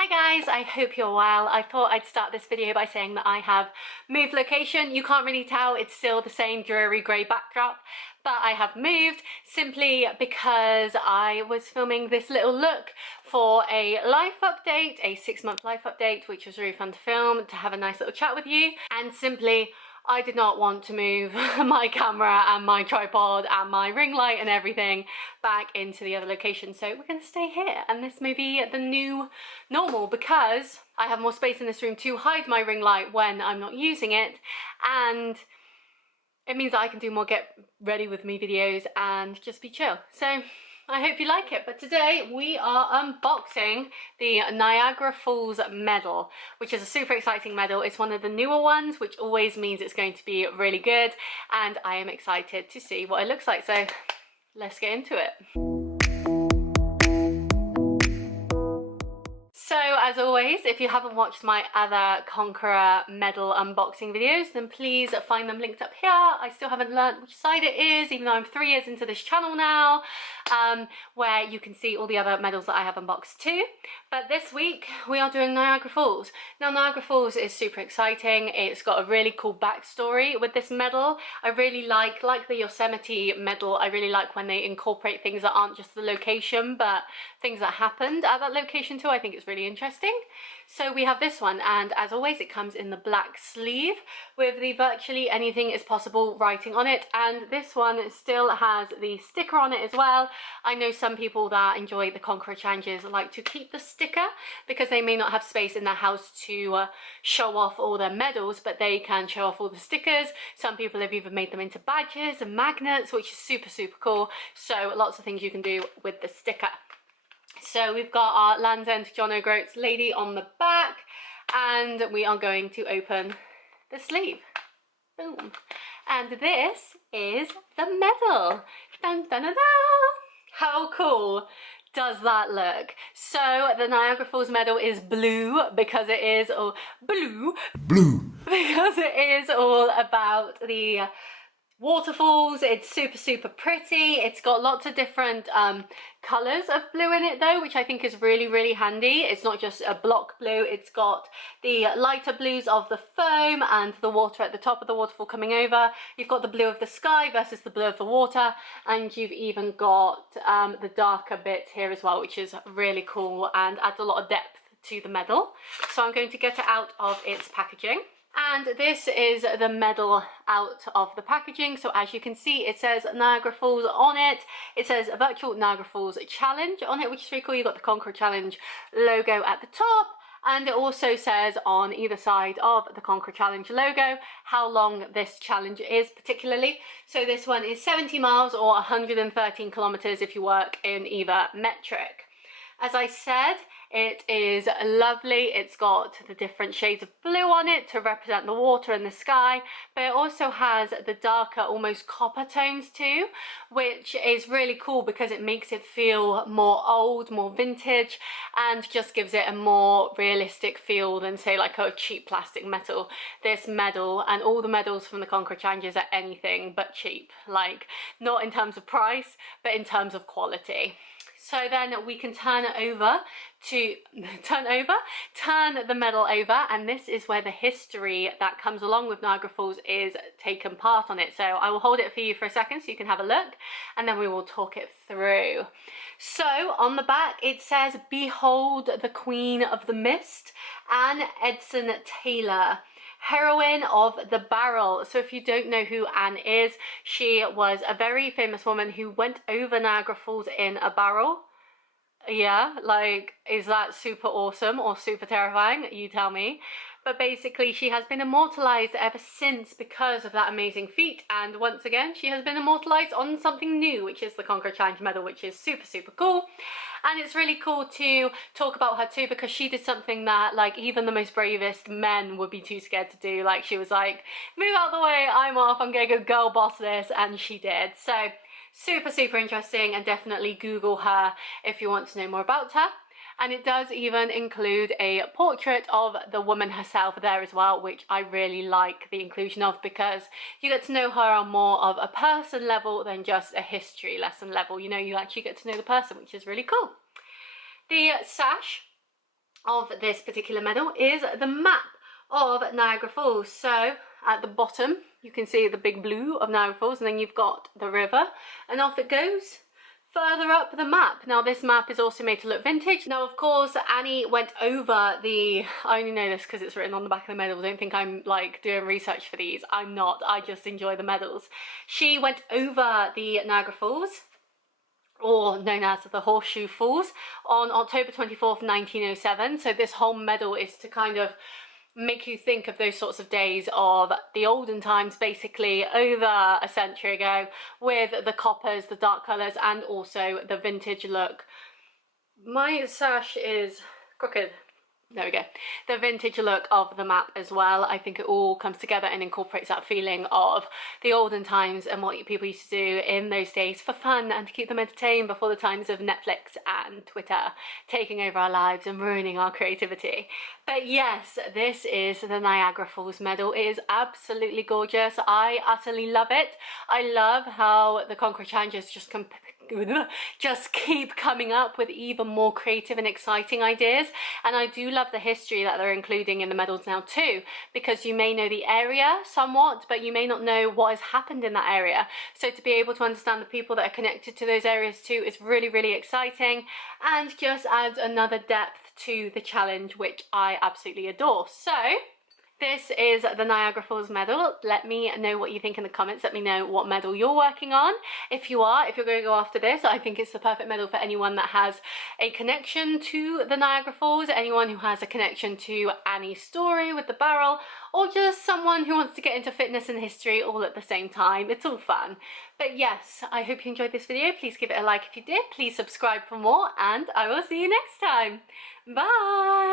Hi guys, I hope you're well. I thought I'd start this video by saying that I have moved location. You can't really tell, it's still the same dreary grey backdrop, but I have moved simply because I was filming this little look for a life update, a 6-month life update, which was really fun to film, to have a nice little chat with you, and simply I did not want to move my camera and my tripod and my ring light and everything back into the other location. So we're going to stay here, and this may be the new normal because I have more space in this room to hide my ring light when I'm not using it, and it means that I can do more get ready with me videos and just be chill. So I hope you like it. But today we are unboxing the Niagara Falls medal, which is a super exciting medal. It's one of the newer ones, which always means it's going to be really good, and I am excited to see what it looks like. So let's get into it. So as always, if you haven't watched my other Conqueror medal unboxing videos, then please find them linked up here. I still haven't learnt which side it is, even though I'm 3 years into this channel now, where you can see all the other medals that I have unboxed too. But this week we are doing Niagara Falls. Now Niagara Falls is super exciting. It's got a really cool backstory with this medal. I really like the Yosemite medal, I really like when they incorporate things that aren't just the location, but things that happened at that location too. I think it's really interesting. So we have this one, and as always it comes in the black sleeve with the virtually anything is possible writing on it, and this one still has the sticker on it as well. I know some people that enjoy the Conqueror challenges like to keep the sticker because they may not have space in their house to show off all their medals, but they can show off all the stickers. Some people have even made them into badges and magnets, which is super cool. So lots of things you can do with the sticker. So we've got our Land's End John O'Groats lady on the back, and we are going to open the sleeve. Boom. And this is the medal. Dun, dun, dun, dun. How cool does that look? So the Niagara Falls medal is blue because it is all blue because it is all about the waterfalls. It's super pretty. It's got lots of different colors of blue in it though, which I think is really handy. It's not just a block blue, it's got the lighter blues of the foam and the water at the top of the waterfall coming over. You've got the blue of the sky versus the blue of the water, and you've even got the darker bit here as well, which is really cool and adds a lot of depth to the medal. So I'm going to get it out of its packaging. And this is the medal out of the packaging. So as you can see, it says Niagara Falls on it. It says a virtual Niagara Falls challenge on it, which is really cool. You've got the Conqueror challenge logo at the top, and it also says on either side of the Conqueror challenge logo how long this challenge is particularly. So this one is 70 miles or 113 kilometers if you work in either metric. As I said, it is lovely. It's got the different shades of blue on it to represent the water and the sky, but it also has the darker, almost copper tones too, which is really cool because it makes it feel more old, more vintage, and just gives it a more realistic feel than say like a cheap plastic medal. This medal and all the medals from the Conqueror challenges are anything but cheap, like not in terms of price, but in terms of quality. So then we can turn the medal over, and this is where the history that comes along with Niagara Falls is taken part on it. So I will hold it for you for a second so you can have a look, and then we will talk it through. So on the back it says, "Behold the Queen of the Mist, Anne Edson Taylor, heroine of the barrel." So if you don't know who Anne is, she was a very famous woman who went over Niagara Falls in a barrel. Yeah, like, is that super awesome or super terrifying? You tell me. But basically she has been immortalized ever since because of that amazing feat, and once again she has been immortalized on something new, which is the Conqueror Challenge medal, which is super cool. And it's really cool to talk about her too, because she did something that like even the most bravest men would be too scared to do. Like she was like, move out the way, I'm off, I'm gonna go girl boss this, and she did. So super interesting, and definitely Google her if you want to know more about her. And it does even include a portrait of the woman herself there as well, which I really like the inclusion of, because you get to know her on more of a person level than just a history lesson level. You know, you actually get to know the person, which is really cool. The sash of this particular medal is the map of Niagara Falls. So at the bottom you can see the big blue of Niagara Falls, and then you've got the river, and off it goes further up the map. Now this map is also made to look vintage. Now of course Annie went over the, I only know this because it's written on the back of the medal, don't think I'm like doing research for these, I'm not, I just enjoy the medals. She went over the Niagara Falls, or known as the Horseshoe Falls, on October 24th, 1907. So this whole medal is to kind of make you think of those sorts of days of the olden times, basically over a century ago, with the coppers, the dark colours, and also the vintage look. My sash is crooked. There we go. The vintage look of the map as well. I think it all comes together and incorporates that feeling of the olden times and what people used to do in those days for fun and to keep them entertained before the times of Netflix and Twitter taking over our lives and ruining our creativity. But yes, this is the Niagara Falls medal. It is absolutely gorgeous. I utterly love it. I love how the Conqueror challenges just keep coming up with even more creative and exciting ideas, and I do love the history that they're including in the medals now too, because you may know the area somewhat but you may not know what has happened in that area, so to be able to understand the people that are connected to those areas too is really, really exciting and just adds another depth to the challenge, which I absolutely adore. So this is the Niagara Falls medal. Let me know what you think in the comments. Let me know what medal you're working on. If you're going to go after this, I think it's the perfect medal for anyone that has a connection to the Niagara Falls, anyone who has a connection to Annie's story with the barrel, or just someone who wants to get into fitness and history all at the same time. It's all fun. But yes, I hope you enjoyed this video. Please give it a like if you did. Please subscribe for more, and I will see you next time. Bye!